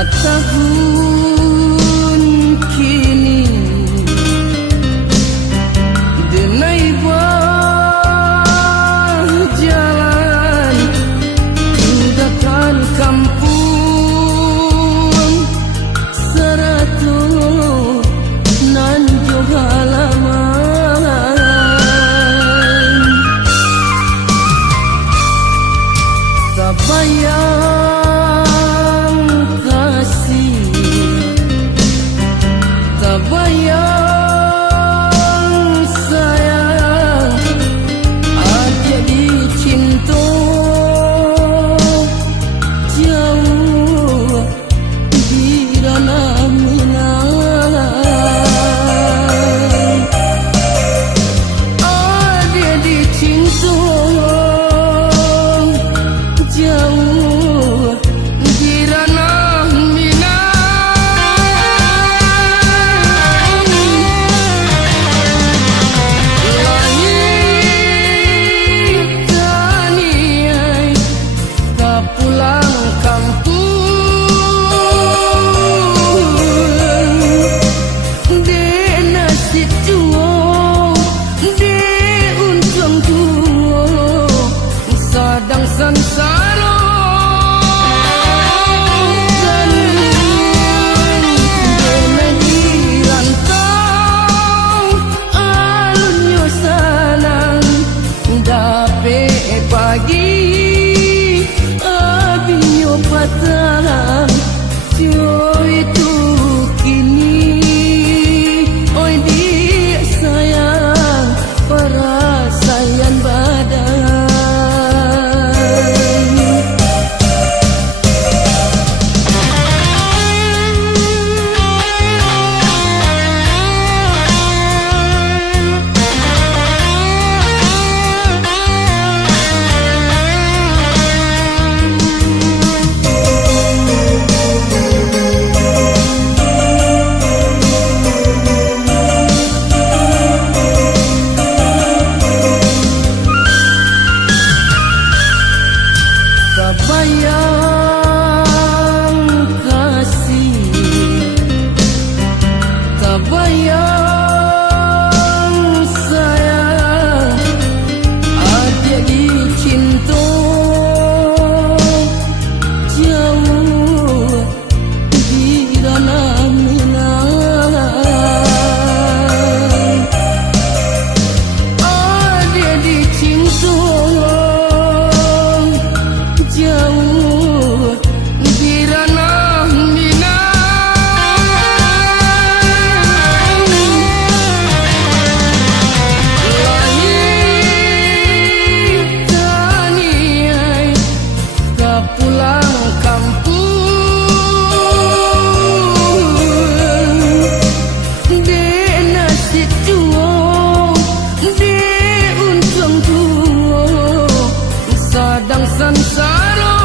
Tahun kini denai berjalan tinggalkan kampung seratu nan jauh halaman sabayang kasih sabayang sayang aja dicinta jauh di dalam minang aja dicinta jauh di ranah minang langit taniai tak pulang kampung de nasi tuo de untung tuo sadang sansara pagi abinyo patang yo itu kini oi dia sayang perasaan badan sabayang kasih sabayang sayang aja dicinta jauh di dalam minang aja dicinta jauh di ranah minang langit taniai tak pulang kampung de nasi tuo de untung tuo sadang sansara